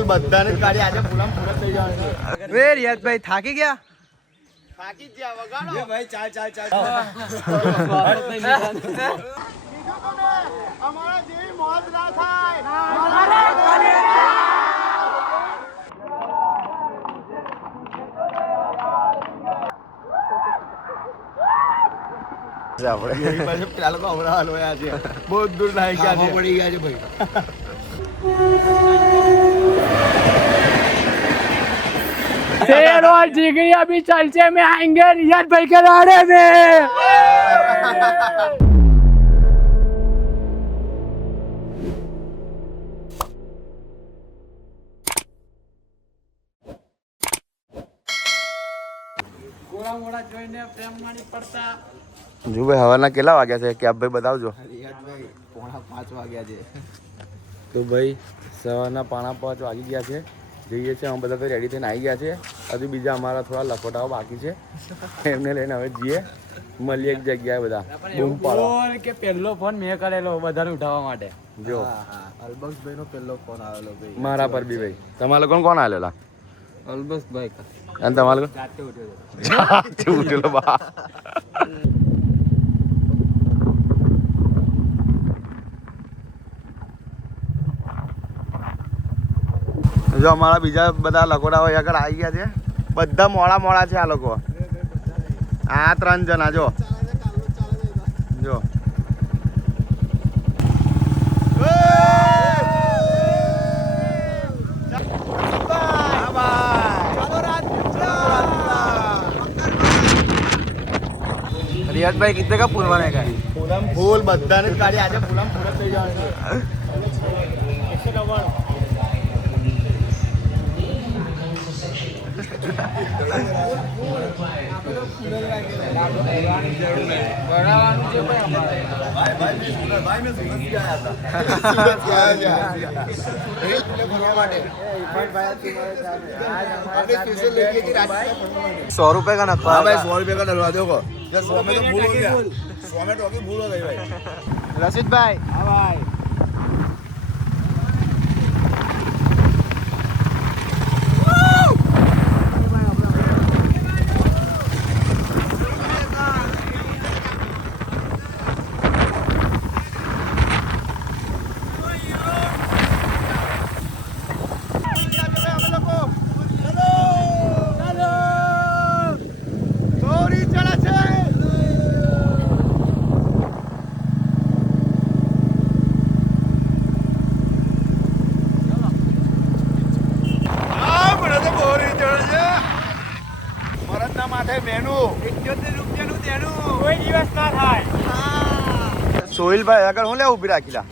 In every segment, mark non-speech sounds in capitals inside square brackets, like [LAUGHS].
ફૂલ બધાને ગાડી આજે ફૂલમ ફૂલ થઈ જવાની છે. વે રિયાઝભાઈ થાકી ગયા? થાકી ગયા વગાડો. ભાઈ ચાલ ચાલ ચાલ. અમારા જેવી મોજ ના થાય આપણે પેલા લોકો હમણાં હલવાયા છે. બહુ દૂર નાખી ગયા છે. પડી ગયા છે ભાઈ. शेर और जिगरी अभी चलचे में आएंगे रियाज भाई के राड़े में ગોળા મોળા જોઈને પ્રેમ માની પડતા જો ભાઈ હવાના કેટલા વાગ્યા છે કે ભાઈ બતાવજો રિયાજભાઈ પોણા પાંચ વાગ્યા છે તો ભાઈ સવારના પાણા પાંચ વાગી ગયા છે જઈએ છીએ અમે બધા તો રેડી થઈને આવી ગયા છે હજુ બીજા અમારા થોડા લખોટાઓ બાકી છે. એમને લઈને હવે જઈએ. મળીએ એક જગ્યાએ બધા. બૂમ પાડો. કે પહેલો ફોન મેં કરેલો બધાને ઉઠાવવા માટે. જો. હા હા. અલબક્ષભાઈ નો પહેલો ફોન આવેલો ભાઈ. મારા પર બી ભાઈ. તમારા લોકો કોણ આવેલા અલબસભાઈ અને તમારા લોકો જાતે ઉઠેલો બા. જો અમારા બીજા બધા લકોડા હોય આગળ આવી ગયા છે. બધા મોડા મોડા છે આ લોકો. આ ત્રણ જણા, જો. જો. રિયાજભાઈ કીધે કે પૂરવાને ગાડી? પૂરમ ફૂલ, બધાને ગાડી. આજે પૂરમ પૂરમ થઈ જવાનું सौ रुपए का नखवा भाई सौ रुपए का डलवा दो सौ में तो भूल हो गया सौ में टॉकी भूल हो गई भाई रशीद भाई हाँ भाई થાય સોહિલ ભાઈ આગળ હું લે ઊભી રાખીલા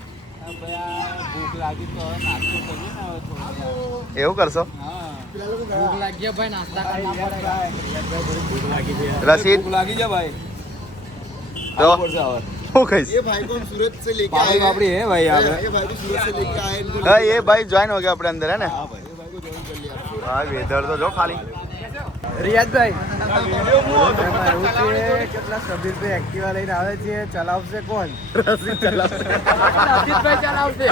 ભૂખ લાગી તો હવે નાસ્તો કરીએ ને હવે થોડી એવું કરશો ભૂખ લાગી ભાઈ નાસ્તા કરવા પડે રસીદ ભૂખ લાગી જાય ભાઈ તો પડશે હવે હું કહીશ ये भाई को हम सूरत से लेके पापड़ी आए पापड़ी है भाई यहाँ पे ये भाई को सूरत से लेके आए इनको હા એ ભાઈ જોઈન હો ગયા આપણે અંદર હે ને हाँ भाई ये भाई को ज्वाइन कर लिया હા વેધર તો જો ખાલી રિયાજભાઈ કેટલા સબીરભાઈ એક્ટિવા લઈને આવે છે? ચલાવશે કોણ? રસીદભાઈ ચલાવશે.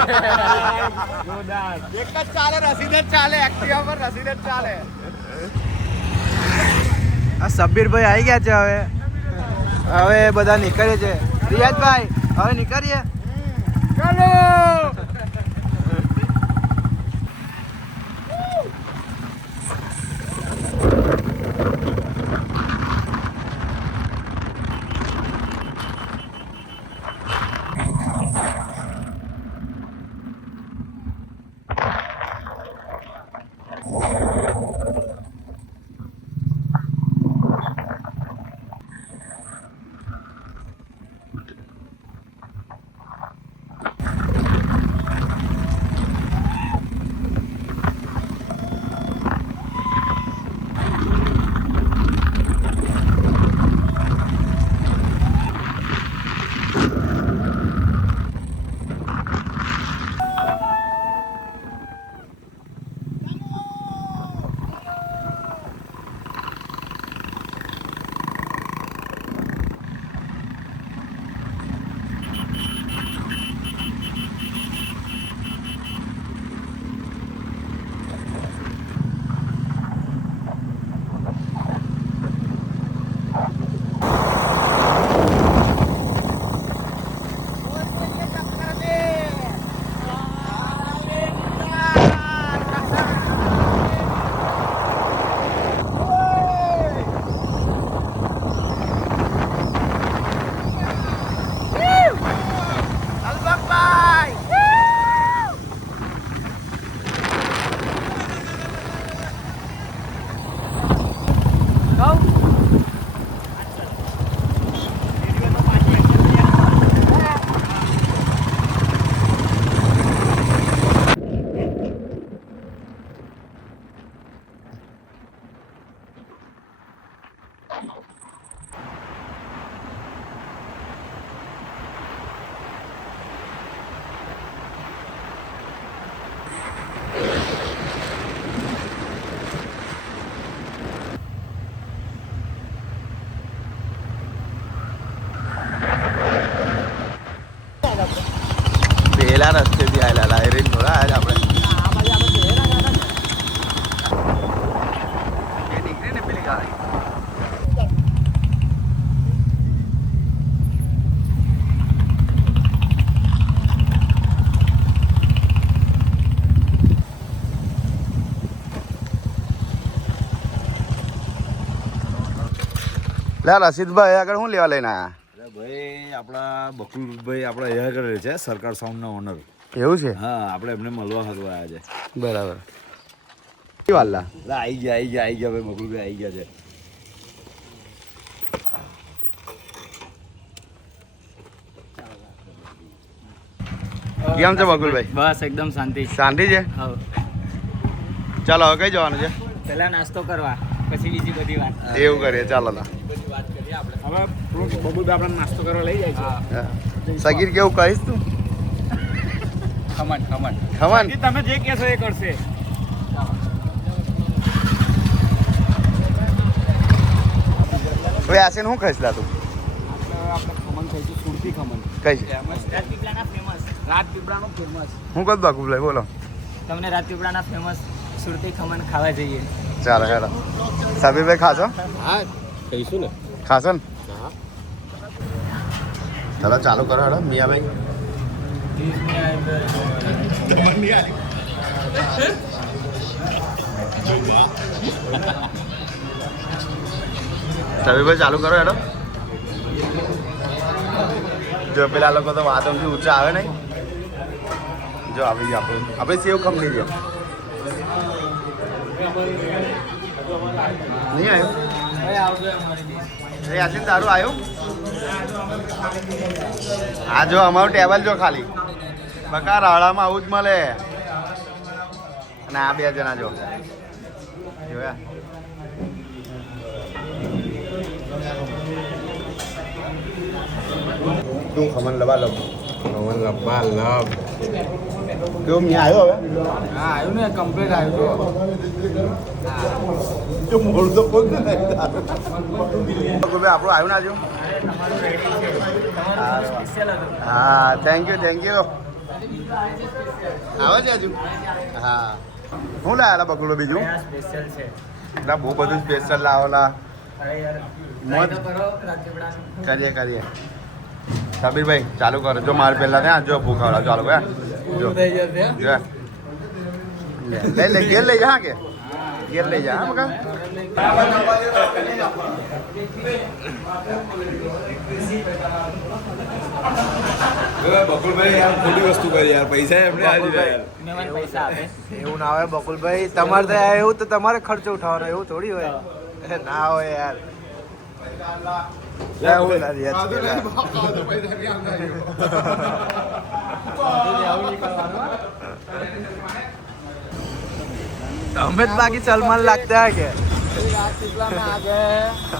એક જ ચાલે રસીદ જ ચાલે. એક્ટિવા પર રસીદ જ ચાલે. આ સબીરભાઈ આવી ગયા છે હવે. હવે બધા નીકળે છે. રિયાજભાઈ હવે નીકળીએ? લે રસીદભાઈ આગળ શું લેવા લઈને આયા? ભાઈ આપણા બકુલભાઈ આપણા અહીંયા કરે છે સરકાર સાઉન્ડના ઓનર એવું છે? હા આપણે એમને મળવા હતું આવ્યા છે. બરાબર. વાલા. એટલે આવી ગયા આવી ગયા આવી ગયા ભાઈ બકુલભાઈ આવી ગયા છે. કેમ છે બકુલભાઈ? બસ એકદમ શાંતિ. શાંતિ છે? હા. ચાલો હવે કઈ જવાનું છે? પહેલા નાસ્તો કરવા પછી બીજી બધી વાત. એવું કરીએ ચાલો તો. હવે બબુલ આપણે નાસ્તો કરવા લઈ જાય છે. સગીર કેવું કહીશ તું? ખમણ ખમણ. ખમણ? તમે જે કહેશો એ કરશે. હવે આસીને શું ખાઈશ તું આપણે ખમણ ખાઈશું સુરતી ખમણ. કહીશ રાજપીપળાના ફેમસ. હું કહું બકુલભાઈ બોલો. તમને રાજપીપળાના ફેમસ સુરતી ખમણ ખાવા જઈએ. ચાલો હેલો સબીરભાઈ ખાશો? હા કહીશું ને. ખાશો ને? ચાલો ચાલુ કરો, હેલો, મિયાભાઈ. સબીરભાઈ ચાલુ કરો હેલો જો પેલા લોકો તો વાદમથી ઊંચા આવે નહીં. જો આવી આપણું આપણે સેવ કંપની છે. નહીં આવ્યો? યાસીન તારું આવ્યું? આ જો અમારું ટેબલ જો ખાલી. બકા રાળામાં આવું જ મળે. અને આ બે જણા જો. જોયા? તું ખમણ લવા કેવું મેં આવ્યો હવે? હા આવ્યું ને કમ્પ્લીટ આવ્યું જો મોડ તો કોઈ નહીં આપણું આવ્યું ના જો હા થેન્ક યુ થેન્ક યુ આવે છે હજુ? હા. શું લાવેલા બકુલો બીજું? સ્પેશિયલ છે ના બહુ બધું સ્પેશિયલ લાવેલા. કરીએ કરીએ. સબીરભાઈ ચાલુ કરો. જો મારે પહેલા ત્યાં જો ભૂખાવડા ચાલુ હે? જો. લઈ લઈ લે ઘેર લઈ જા હા કે? ઘેર લઈ જા હા બકુલભાઈ યાર ખોટી વસ્તુ કરી યાર પૈસા એમને દે પૈસા આપે. એવું ના હોય બકુલભાઈ તમારે તો એવું તો તમારે ખર્ચો ઉઠાવવાનો એવું થોડી હોય. ના હોય યાર. એવું अमित बाकी सलमान लगता है क्या?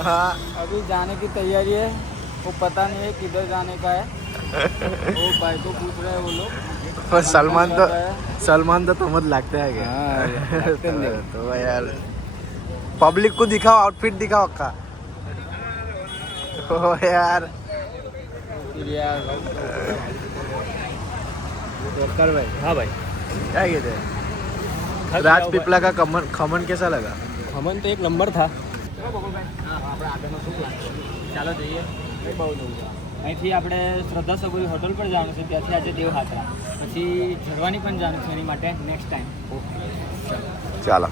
हाँ। अभी जाने की तैयारी है। वो पता नहीं है किधर जाने का है। वो भाई को पूछ रहे हैं वो लोग। सलमान तो सलमान तो, तो तुम लगता है क्या? हाँ, [LAUGHS] तो, यार पब्लिक को दिखाओ आउटफिट दिखाओ का। ओ यार। यार तो- तो भाई। हाँ भाई। क्या कहते हैं? राज पिपला का खमन खमन कैसा लगा ખમણ તો એક નંબર થા ચાલો જઈએ બહુ અહીંથી આપણે શ્રદ્ધા સબરી હોટલ પર જવાનું છે ત્યાંથી આજે દેવ હાત્રા પછી ઝરવાની પણ જવાનું છે એની માટે નેક્સ્ટ ટાઈમ ચાલો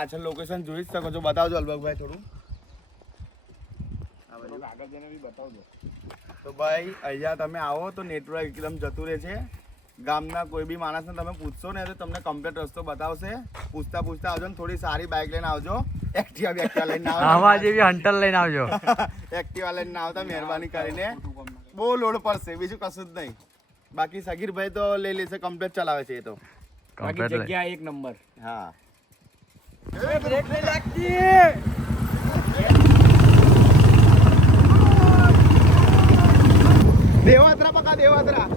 પાછળ લોકેશન જોઈ જ શકો છો. બતાવજો અલબકભાઈ થોડું. આગળ જઈને બી બતાવજો. તો ભાઈ અહીંયા તમે આવો તો નેટવર્ક એકદમ જતું રહે છે. ગામના કોઈ બી માણસને તમે પૂછશો ને તો તમને કમ્પ્લીટ રસ્તો બતાવશે. પૂછતા પૂછતા આવજો ને થોડી સારી બાઇક લઈને આવજો. એક્ટિવા બેક્ટિવા લઈને આવજો. આમાં જેવી હંટર લઈને આવજો. [LAUGHS] એક્ટિવા લઈને આવતા મહેરબાની કરીને. બહુ લોડ પડશે બીજું કશું જ નહીં. બાકી સગીરભાઈ તો લઈ લેશે કમ્પ્લીટ ચલાવે છે એ તો. બાકી. જગ્યા એક નંબર. હા. દેવાત્રા પકા દેવાત્રા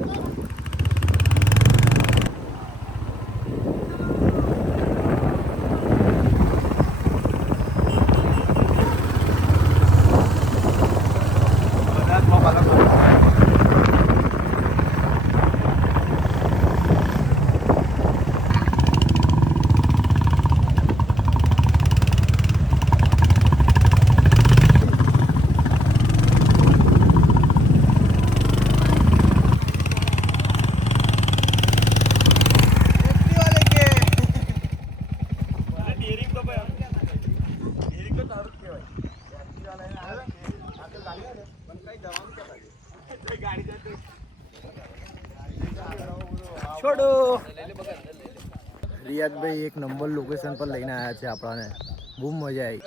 રિયાદભાઈ એક નંબર લોકેશન પર લઈને આવ્યા છે આપણને. બહુ મજા આવી.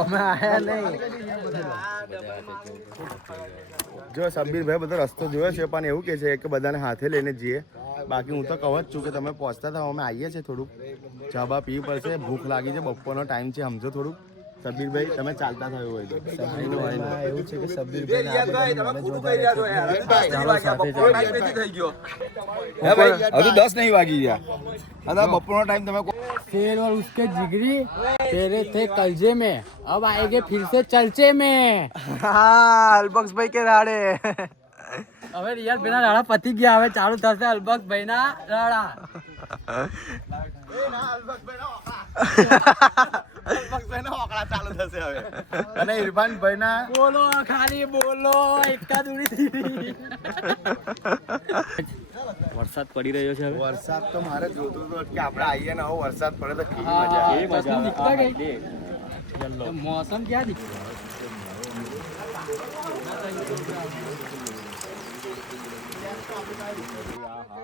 અમે આયા નહીં. જો સબીરભાઈ બધો રસ્તો જોયો છે, પણ એવું કે છે કે બધાને હાથે લઈને જઈએ. બાકી હું તો કહું જ છું કે તમે પહોંચતા હતા અમે આવીએ છીએ થોડુંક. ચા બા પીવી પડશે, ભૂખ લાગી છે, બપોરનો ટાઈમ છે, સમજો થોડુંક. સબીરભાઈ તમે ચાલતા થયું હોય તો એવું છે કે સબીરભાઈ હજુ દસ નહીં વાગી ગયા અદા બપોરનો ટાઈમ તમે शेर और उसके जिगरी तेरे थे कलजे में अब आएंगे फिर से चलचे में હા અલબક્ષભાઈ કે રાડે હવે રિયલ ભાઈના રાડા પતી ગયા હવે ચાલુ થશે અલબક્ષ ભાઈના રાડા ચાલુ થશે હવે અને ઇરફાનભાઈ ના બોલો ખાલી બોલો એકા દૂરી વરસાદ પડી રહ્યો છે વરસાદ તો મારે જોતું હતું કે આપણે આવીએ ને હવે વરસાદ પડે તો કેવી મજા એ મજા મોસમ ક્યાં દીકરી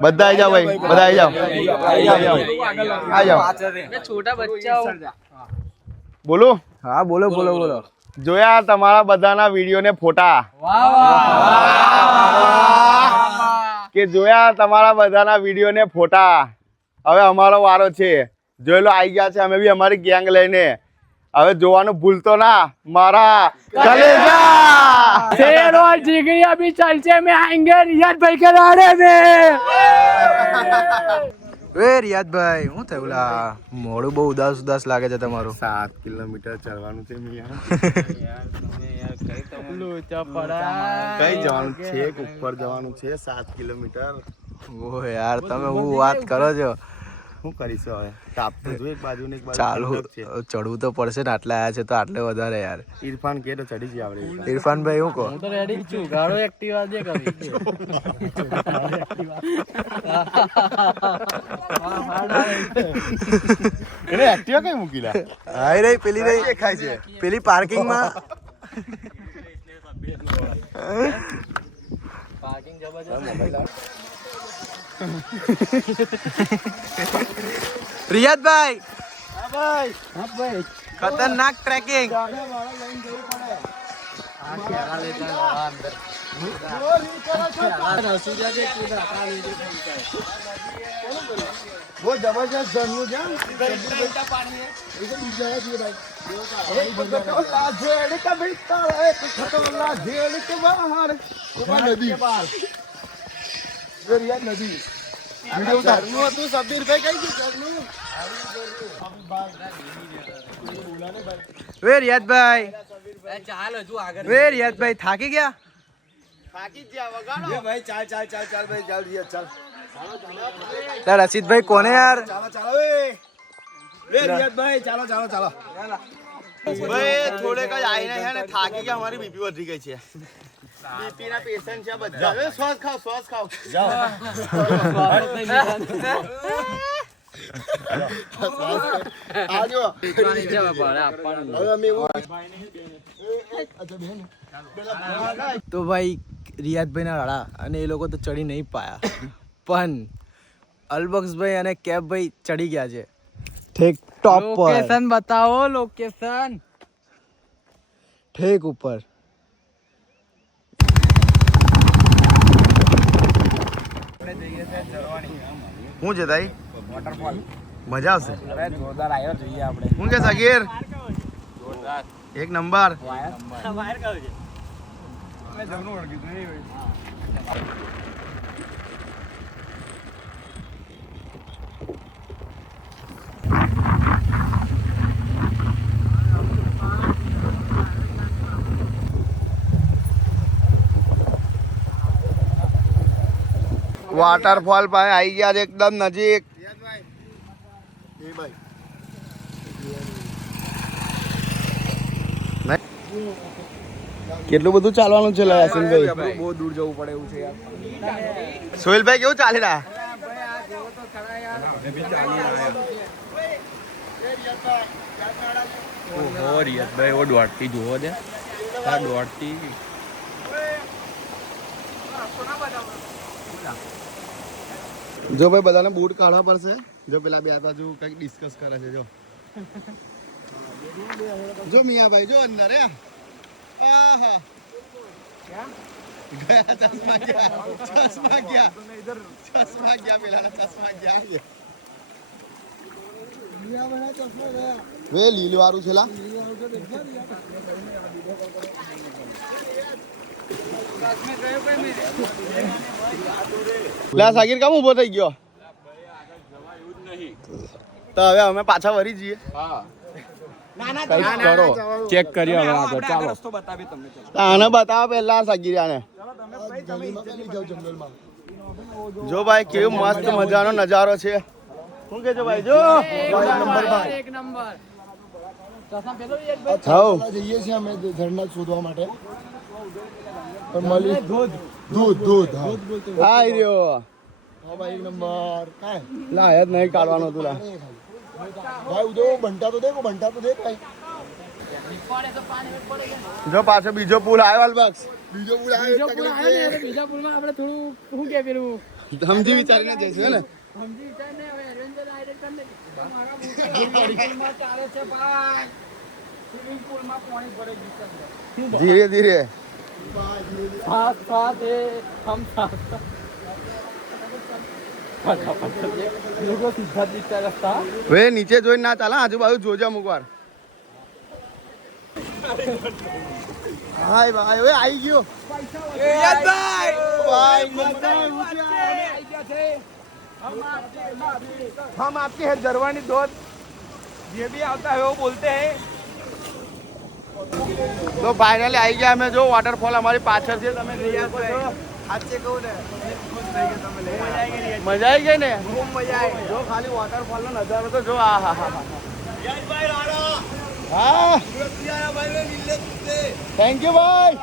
બધા આવી જાઓ ભાઈ બધા આવી જાઓ. આવી જાઓ. છોટા બચ્ચા બોલો. હા બોલો બોલો બોલો. જોયા તમારા બધાના વીડિયો ને ફોટા કે જોયા તમારા બધાના વીડિયો ને ફોટા? હવે અમારો વારો છે. જોયેલો આવી ગયા છે. અમે બી અમારી ગેંગ લઈને. હવે જોવાનું ભૂલતો ના. મારા કલેજા! શેરો જીગરી અભી ચલશે. મે આएंगे રિયાદ ભાઈ કે રાડે મે. વે રિયાદ ભાઈ હું થયું લા? મોડું બહુ ઉદાસ ઉદાસ લાગે છે તમારું. 7 કિલોમીટર ચડવાનું છે મિયા. કઈ જવાનું? છે ઉપર જવાનું છે 7 કિલોમીટર. ઓ યાર તમે હું વાત કરો છો? શું કરીશું હવે? તાપ તો જોઈએ એક બાજુ ને એક બાજુ ચડવું તો પડશે ને આટલા આયા છે તો આટલે વધારે યાર. ઇરફાન કે તો ચડી જઈએ આપણે. ઇરફાનભાઈ હું કહો? હું તો રેડી છું. ગાળો એક્ટિવા દે કરી. એને એક્ટિવા કઈ મૂકી હાય રહી પેલી રહી દેખાય છે. પેલી પાર્કિંગમાં પાર્કિંગ જબરજસ્ત. [LAUGHS] રિયાદભાઈ ખતરનાક ટ્રેકિંગ બહુ જબરજસ્ત ઝરણું છે. બીજા નદી. દરિયા નદી ઘરનું હતું સબીરભાઈ કઈ ગયું ઘરનું? વે રિયાદભાઈ વે રિયાદભાઈ થાકી ગયા? થાકી ગયા વગાડો. ભાઈ ચાલ ચાલ ચાલ ચાલ ભાઈ ચાલ રિયા ચાલ. તા રસીદભાઈ કોને યાર? ચાલો ચાલો રે રિયાદભાઈ ચાલો ચાલો ચાલો. ભાઈ થોડેક જ આવીને છે ને થાકી ગયા અમારી બીપી વધી ગઈ છે. બીપી ના પેશન્ટ છે બધા. હવે શ્વાસ ખાઓ શ્વાસ ખાઓ. આજો હવે અમે એવું તો ભાઈ રિયાદભાઈના રાડા અને એ લોકો તો ચડી નહીં પાયા. પણ અલબક્ષભાઈ અને કેબભાઈ ચડી ગયા છે. ઠેક ટોપ પર. લોકેશન બતાવો લોકેશન ઠેક ઉપર. શું છે તાઈ? મજા આવશે. જોરદાર આવ્યો જોઈએ આપણે. શું કે સગીર? એક નંબર. વાયર. કયો છે? વોટરફોલ પાસે આવી ગયા છે એકદમ નજીક કેટલું બધું ચાલવાનું છે યાસીનભાઈ બહુ દૂર જવું પડે એવું છે યાર. સોહિલભાઈ કેવું ચાલી રહ્યા ઓહો રિયાદભાઈ એવો દોડતી જુઓ દે. આ દોડતી. જો ભાઈ, બધાને બૂટ કાઢવા પડશે. જો પેલા બે બાજુ કંઈક ડિસ્કસ કરે છે, જો. જો મિયાભાઈ, જો અંદર હે આહા. ગયા ચશ્મા ગયા. ચશ્મા ગયા. ચશ્મા ગયા પેલા ચશ્મા ગયા. વે લીલ વાળું છે લા સાગીર કામ ઊભો થઈ ગયો. તો હવે અમે પાછા વરી જઈએ. કરો. ચેક કરીએ હવે આગળ. ચાલો. આને બતાવો પેલા સાગીર આને જો ભાઈ કેવું મસ્ત મજાનો નજારો છે. શું કે ભાઈ જો. એક નંબર જઈએ છીએ અમે ઝરણા શોધવા માટે. પણ મળી દૂધ. દૂધ દૂધ હા. હાય. રહ્યો. ભાઈ એક નંબર. લા યાદ નહીં કાઢવાનો તું લા. ભાઈ. ઉદો બંટા તો દેખો બંટા તો દેખ ભાઈ. જો પાછો બીજો પુલ આવ્યો અલબક્ષ બીજો પૂર આવ્યો તકલીફ છે. બીજા પુલમાં આપણે થોડું શું કે પેલું? સમજી વિચારીને જઈશું હે ને? સમજી વિચાર ને હવે એડવેન્ચર ડાયરેક્ટ પુલમાં ચાલે છે ભાઈ. સ્વિમિંગ પુલમાં પાણી ભરે ધીરે ધીરે. સાથ સાથ એ હમ સાથ લોકો સીધા દીધા રસ્તા વે નીચે જોઈને ના ચાલે આજુબાજુ જોજે અમુક વાર હાય ભાઈ હવે આવી ગયો हम आपके है जरवानी दोस्त ये भी आता है वो बोलते हैं તો ફાઇનલી આવી ગયા અમે જો વોટરફોલ અમારી પાછળ છે તમે જઈ શકો છો. સાચે કહું ને મજા આવી ગઈ ને? બહુ મજા આવી જો ખાલી વોટરફોલ નો નજારો તો જો આ હા હા હા. થેન્ક યુ ભાઈ.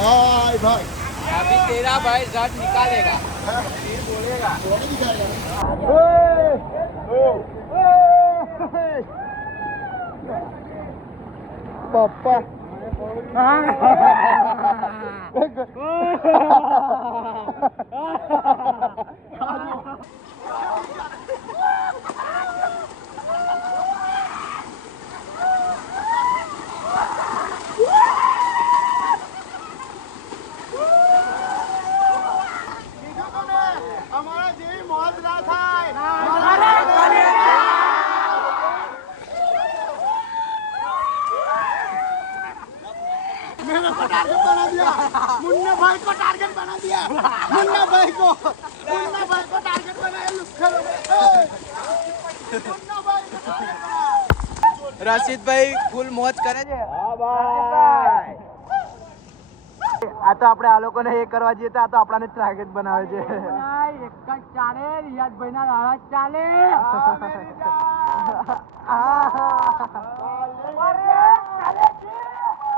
हाय भाई अभी तेरा भाई रट निकालेगा फिर बोलेगा पापा પપ્પા मुन्ना भाई को टारगेट बना दिया मुन्ना भाई को मुन्ना भाई को टारगेट बनाया लुक्खा लोग मुन्ना भाई को टारगेट बना રશીદભાઈ ફૂલ મોજ કરે છે આ તો આપણે આ લોકોને એ કરવા જઈએ તો આ તો આપણાને ટાર્ગેટ બનાવે છે એક જ ચાલે રિયાજભાઈ ના રાણા ચાલે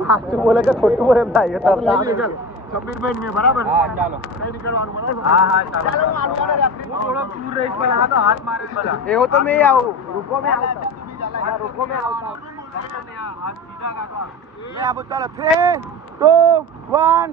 સાચું બોલે કે ખોટું બોલે થાય સમીર ભાઈ મેં બરાબર હા થોડો દૂર તો હાથ મારે એવો મેં આવું રૂકો મેં આવતા મેં હાથ સીધા કાઢવા લે આબુ ચાલો થ્રી ટુ વન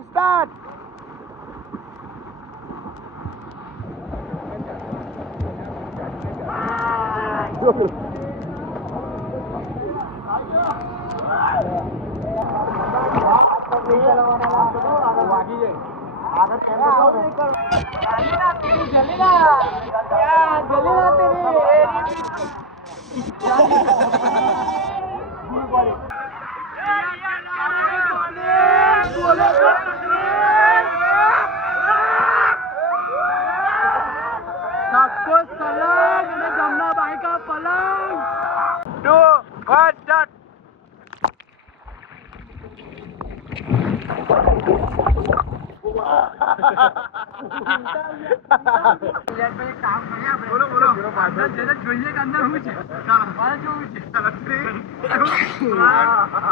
नागपूर पलंग आणि जमना बायका पलंग टू वन डट Thank you. બોલો બોલો અંદર જઈને જોઈએ કે અંદર શું છે ચાલો મારે જોવું છે ચાલો three, two, one.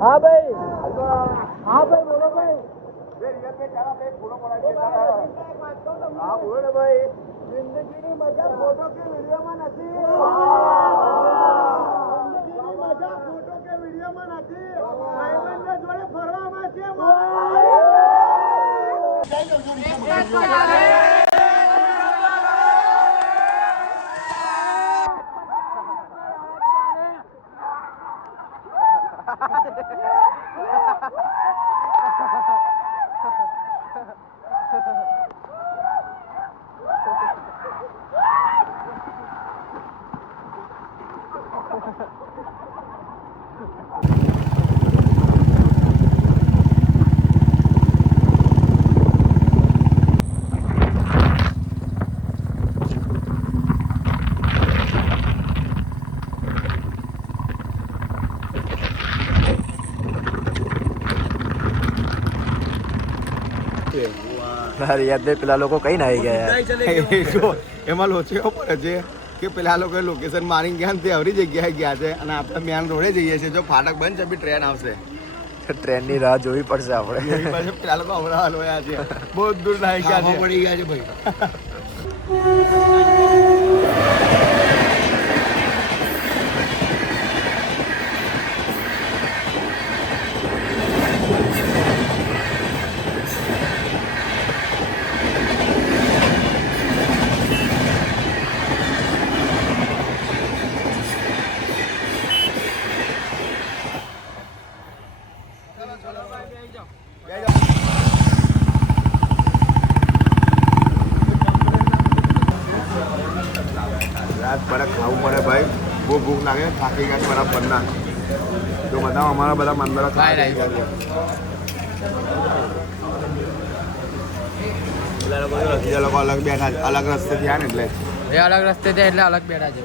હા ભાઈ હા ભાઈ બોલો ભાઈ હા બોલો ને ભાઈ જિંદગીની મજા ફોટો કે વિડીયોમાં નથી જિંદગીની મજા ફોટો કે વિડીયોમાં નથી ભાઈબંધો જોડે ફરવામાં છે યાદ નહીં પેલા લોકો કઈ ના આવી ગયા જો એમાં લોચીઓ પડે છે કે પેલા લોકોએ લોકેશન મારી ગયા ને તે અવરી જગ્યાએ ગયા છે અને આપણે મેન રોડે જઈએ છીએ. જો ફાટક બંધ છે બી ટ્રેન આવશે. ટ્રેનની રાહ જોવી પડશે આપણે. એની પેલા લોકો અવરા હોય છે. બહુ દૂર નાહી ગયા છે. પડી ગયા છે ભાઈ. થાકી ગયા બરાબર ના. તો બધા અમારા બધા મંદિરો ખાઈ રહ્યા છે. લોકો રસ્તે લોકો અલગ બેઠા અલગ રસ્તે થયા ને એટલે. એ અલગ રસ્તે થયા એટલે અલગ બેઠા છે.